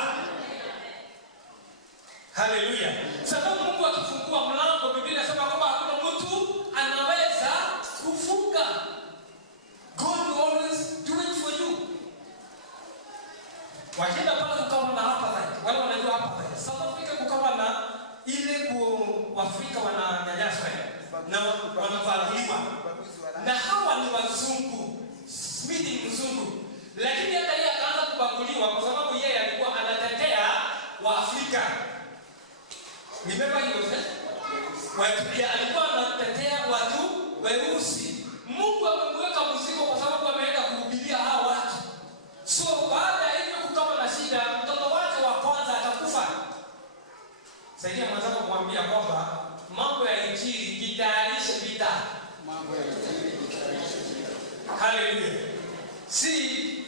Hallelujah. Sababu Mungu akifungua mlango, Biblia inasema kwamba hakuna mtu anaweza kufunga. God will always do it for you. Wakienda pale kukawa na apartheid. Wale wanajua apartheid. South Africa kukawa na ile Waafrika wananyanyaswa na wanavaliwa. Na hawa ni wazungu. Smith ni mzungu. Lakini hata yeye akaanza kubaguliwa kwa sababu yeye alikuwa anatetea Waafrika. Remember he was there? Alikuwa anatetea watu weusi. Mungu amemweka mzigo kwa sababu ameenda kuhubiria hao watu. So baada ya hivyo kukawa na shida, mtoto wake wa kwanza atakufa. Saidia mwenzako kumwambia kwamba mambo ya injili jitayarishe vita. Mambo ya injili jitayarishe vita. Hallelujah. See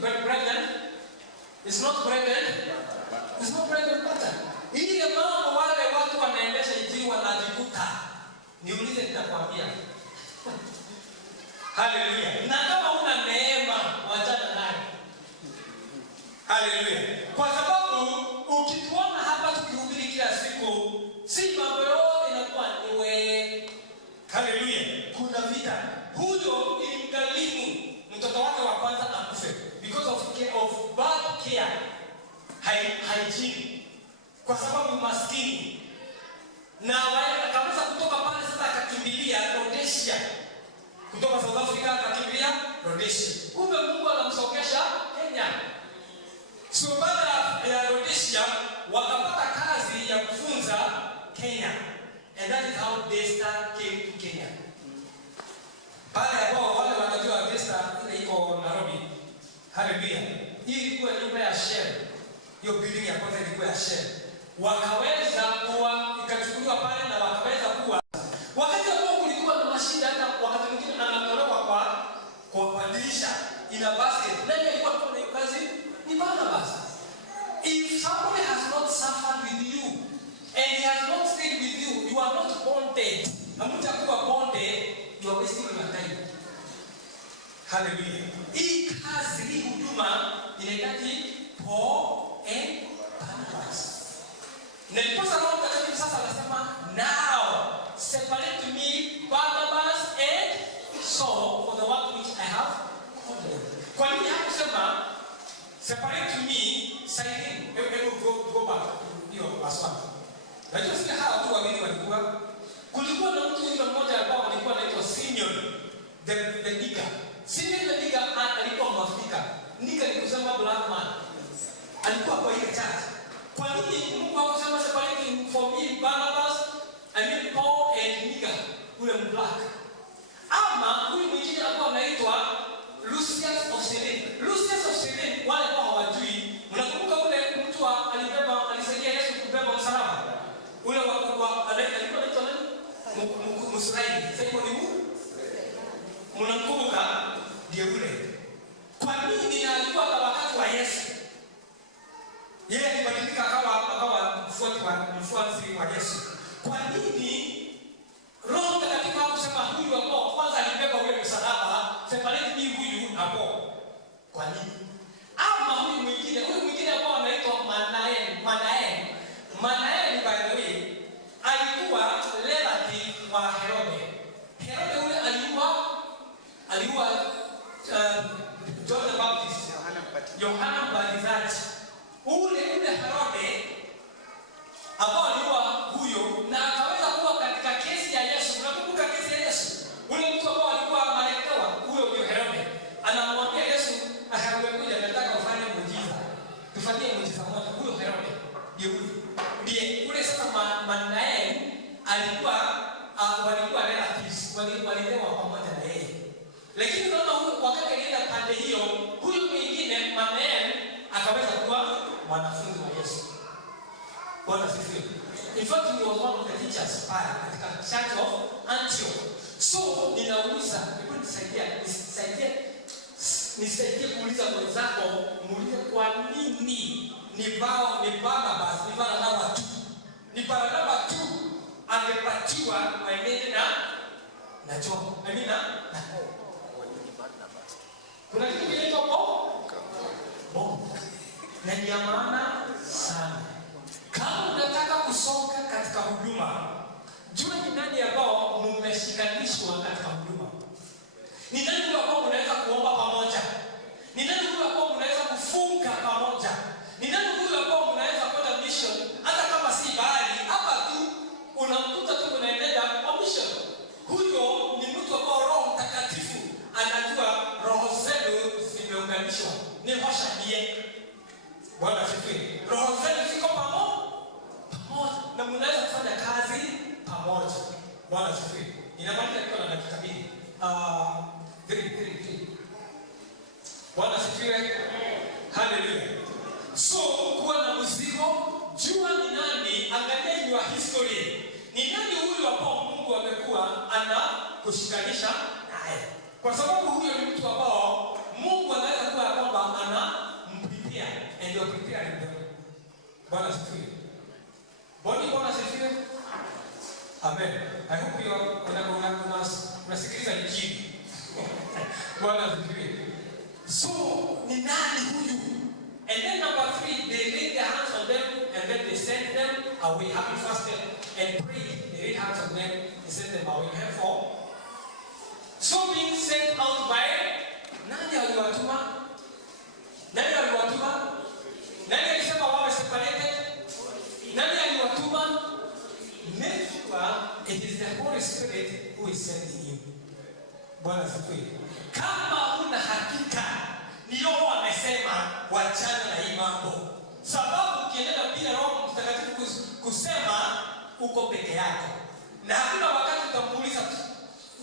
brethren, it's not brethren. It's not brethren butter. Ile mambo wale watu wanaendesha injili wanajikuta. Niulize nitakwambia. Hallelujah. Na kama una neema wachana naye. Hallelujah. Kwa sababu ukituona hapa tukihubiri kila siku, si mambo yote inakuwa ni wewe. Hallelujah. Kuna vita. Huyo ilimgharimu mtoto wake wa kwanza akufe. hygiene kwa sababu maskini. Na akaweza kutoka pale sasa akakimbilia Rhodesia. Kutoka South Africa akakimbilia Rhodesia. Kumbe Mungu anamsokesha Kenya. So baada ya Rhodesia wakapata kazi ya kufunza Kenya. And that is how Desta came to Kenya. Pale ambao wale wanajua Desta ile iko Nairobi. Hallelujah. Hii ilikuwa nyumba ya Shell. Hiyo building ya kwanza ilikuwa ya Shell. Wakaweza kuwa ikachukuliwa pale na wakaweza kuwa wakati ambao kulikuwa na mashida hata wakati mwingine anatolewa kwa dirisha ina basket. Nani alikuwa anafanya hiyo kazi? Ni Barnabas. If somebody has not suffered with you and he has not stayed with you, you are not bonded. Hamtakuwa bonded, you are wasting your time. Hallelujah. Hii kazi, hii huduma inahitaji Paul and Barnabas. Na ndiposa Roho Mtakatifu sasa anasema now separate me Barnabas and Saul for the work which I have called them. Kwa nini hakusema separate me Simon? Go back. Hiyo waswali. Najua sisi hawa watu wawili walikuwa kulikuwa na mtu yule mmoja ambao alikuwa anaitwa Simeon the Nigger. Simeon the Nigger alikuwa Mwafrika. Nigger ni kusema black man. Alikuwa kwa ile church. Kwa nini Mungu hakusema separate for me Barnabas, Paul and Nigger, ule black? Ama huyu mwingine alikuwa anaitwa Lucius of Cyrene. Lucius of Cyrene wale ambao hawajui, mnakumbuka ule mtu alisaidia Yesu kubeba msalaba? Ule alikuwa anaitwa nani? Musraili. Sasa ni huyu? Mnakumbuka ndiye ule. Kwa nini alikuwa kwa wakati wa Yesu? Yeye alibadilika akawa mfuasi wa Yesu. Kwa nini Roho Mtakatifu hakusema huyu ambao kwanza alibeba ule msalaba separate me huyu na Paul? Kwa nini? Ama huyu mwingine ambao anaitwa Manaen by the way alikuwa relative wa Herode. Herode ule aliua John the Baptist, Yohana Mbatizaji. Ule Herode ambao aliua huyo na akaweza kuwa katika kesi ya Yesu. Unakumbuka kesi ya Yesu? Ule mtu ambao alikuwa amaletewa, huyo ndio Herode. Anamwambia Yesu, "Wewe nataka ufanye muujiza. Tufanyie muujiza moja." Huyo Herode ndiye ule sasa Manaen walikuwa relatives, walilewa pamoja na yeye. Lakini unaona wakati alienda pande hiyo, huyo mwingine Manaen akaweza kuwa mwanafunzi wa Yesu. Bwana asifiwe. In fact, he was one of the teachers pale katika church of Antioch. So, ninauliza, hebu nisaidie kuuliza mwenzako, muulize kwa nini ni Barnabas tu angepatiwa waende na John. Kuna kitu kinaitwa Paul. Na ni maana sana. Kama unataka kusonga katika huduma, jua ni nani ambao mmeshikanishwa katika huduma. Ni nani ambao mnaweza kuomba pamoja? Ni nani ambao mnaweza kufunga pamoja? Ni nani ambao mnaweza kwenda mission hata kama si bahari, hapa tu unamkuta tu unaendelea kwa mission. Huyo ni mtu ambao Roho Mtakatifu anajua roho zenu zimeunganishwa. Ni hosha ndiye. Bwana asifiwe. Roho zenu ziko pamoja na mnaweza kufanya kazi pamoja. Bwana asifiwe. Inamaanisha kwa na dakika 2. 3. Bwana asifiwe. Hallelujah. So kuwa na mzigo, jua ni nani, angalia your history. Ni nani huyu ambao Mungu amekuwa anakushikanisha naye? Kwa sababu huyo ni mtu ambao Mungu anaweza kuwa kwamba prepare and you are preparing them. Bwana asifiwe. Bwana asifiwe. Amen. I hope you are unasikiliza injili. Bwana asifiwe. So ni nani huyu? And then number 3, they laid their hands on them and then they sent them away. Having fasted and prayed, they laid hands on them and sent them away. Therefore, so being sent out by nani aliwatuma? Nani alisema wawe Bwana asifiwe. Kama huna hakika, ni Roho amesema wachana na hii mambo. Sababu ukiendelea bila Roho Mtakatifu kusema uko peke yako. Na hakuna wakati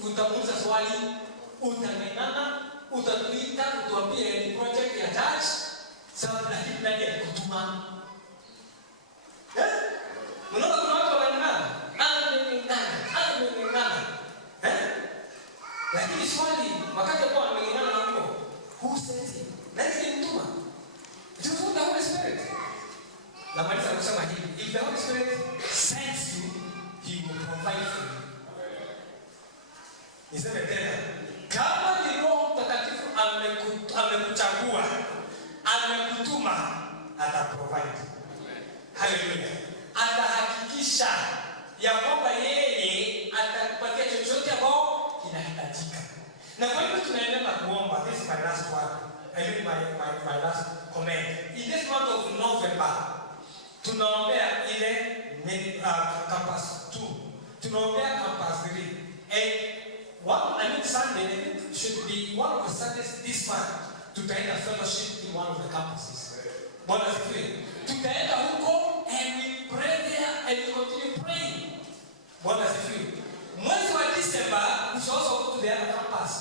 utamuuliza swali, utang'ang'ana, utatuita, utuambie ni project ya church, sababu lakini nani alikutuma? Mnaona kuna watu wanang'ang'ana, anang'ang'ana. Lakini swali, wakati ambao wanang'ang'ana na Mungu, who sent him? Nani alimtuma? It was the Holy Spirit. Na Marisa kusema hivi, if the Holy Spirit sends you, he will provide for you. Niseme tena, kama ni Roho Mtakatifu amekuchagua, amekutuma, ataprovide. Hallelujah. Atahakikisha ya kwamba yeye atakupatia chochote ambao kinahitajika. Na kwa hivyo tunaendelea kuomba. This is my last one. I mean my last comment. In this month of November, tunaombea ile campus 2. Tunaombea campus 3. Sunday should be one of the Sundays this month. Tutaenda fellowship in one of the campuses. Bwana asifiwe. Tutaenda huko and we pray there and we continue praying. Bwana asifiwe. Mwezi wa December we shall also go to the other campus.